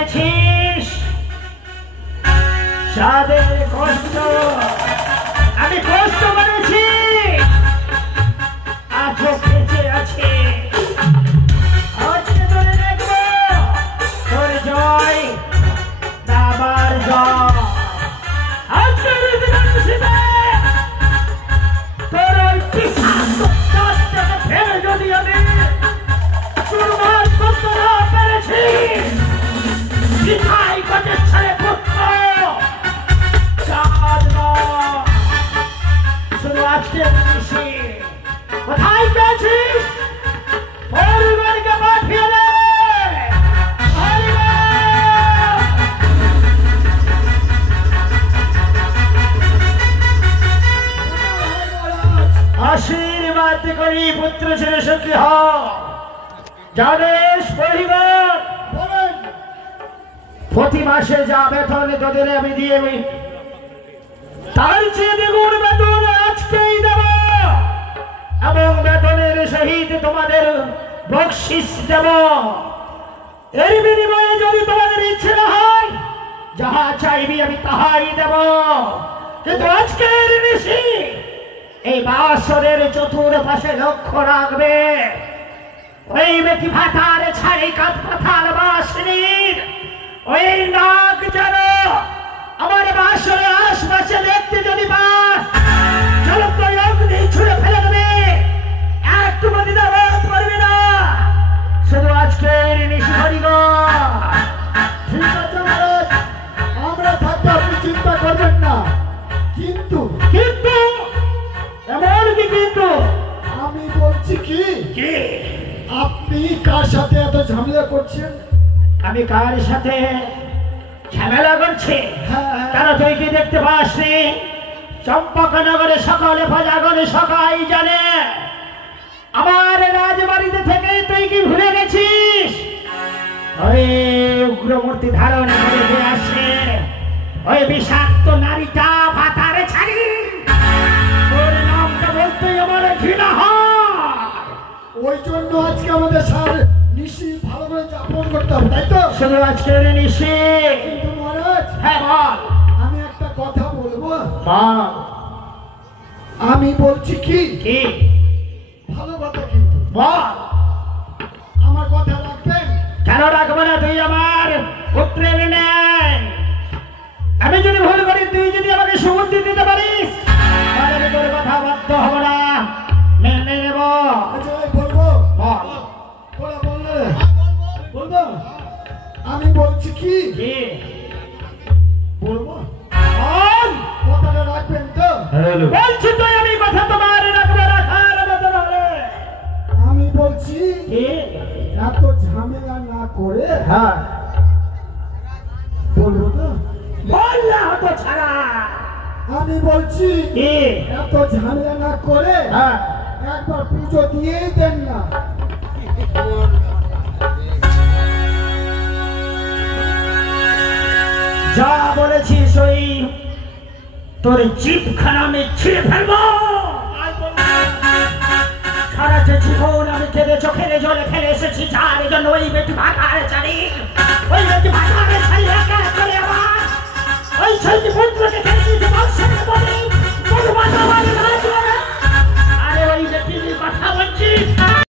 পেরেছিস যাদের কষ্ট আমি কষ্ট করেছি আজও বেঁচে আছে আজকে ধরে দেখবো তোর জয় দাবার জয় আজকে তোর ওই বিষাক্ত দাঁতটাকে ফেলে যদি আমি চুরমার করতে না পেরেছি বিধায় গজের ছেলে পুত্র চাঁদ শুধু আজকে বলিসি কোথায় পেয়েছিস পরিবারকে পাঠিয়ে দে আশীর্বাদ করি পুত্র ছেলে সুখী হ জানিস পরিবার প্রতি মাসে যা বেতন তোদের আমি দিয়ে তার চেয়ে দ্বিগুণ বেতন আজকেই দেব এবং বেতনের সহিত তোমাদের বকশিস দেব এর বিনিময়ে যদি তোমাদের ইচ্ছে না হয় যাহা চাইবি আমি তাহাই দেব কিন্তু আজকের নিশি এই বাসরের চতুর্পাশে লক্ষ্য রাখবে ওই বেটি ভাতার ছাড়ি কাঠ পাথার বাসনীর ওই নাক যেন আমার বাসরের আশপাশে দেখতে যদি পাস জ্বলন্ত অগ্নি ছুঁড়ে ফেলে দেবে একটু দ্বিধাবোধ করবে না শুধু আজকের নিশি গো ঠিক আছে মহারাজ আমরা থাকতে আপনি চিন্তা করবেন না কিন্তু কিন্তু এমন কি কিন্তু আমি বলছি কি আপনি কার সাথে এত ঝামেলা করছেন আমি কার সাথে ঝামেলা করছি তারা তুই কি দেখতে পাসনি চম্পকনগরে সকলে প্রজাগণে সবাই জানে আমার রাজবাড়িতে থেকে তুই কি ভুলে গেছিস ওই উগ্রমূর্তি ধারণ করে আসে ওই বিষাক্ত নারীটা ভাতারে ছাড়ি তোর নামটা বলতেই আমার ঘৃণা হয় ওই জন্য আজকে আমাদের স্যার নিশি ভালো করে যাপন করতে হবে তাই তো শুধু আজকের নিশি কিন্তু মহারাজ হ্যাঁ বল আমি একটা কথা বলবো বল আমি বলছি কি কি ভালো কথা কিন্তু বল আমার কথা রাখবেন কেন রাখবো না তুই আমার পুত্রের নেই আমি যদি ভুল করি তুই যদি আমাকে সুবুদ্ধি দিতে পারিস তাহলে আমি তোর কথা বাধ্য হব না মেনে নেব আচ্ছা বলবো বল বলা বললে বলবো আমি বলছি কি কি বলবো বল কথাটা রাখবেন তো বলছি তুই আমি কথা তোমার রাখবো রাখার মতন হলে আমি বলছি কি এত ঝামেলা না করে হ্যাঁ বলবো তো বল না হতো ছাড়া আমি বলছি কি এত ঝামেলা না করে হ্যাঁ একবার পুজো দিয়েই দেন না যা বলেছিস ওই তোর জিভখানা আমি ছিঁড়ে ফেলবো সারাটা জীবন আমি কেঁদে চোখের জলে ফেলে এসেছি যার জন্য ওই বেটি ভাতারে ছাড়ি ওই বেটি ভাতারে ছাড়ি একা করে আমার ওই ছেলে পুত্রকে ফেলে দিতে পারছে না বলে তোর মাথা বাড়ি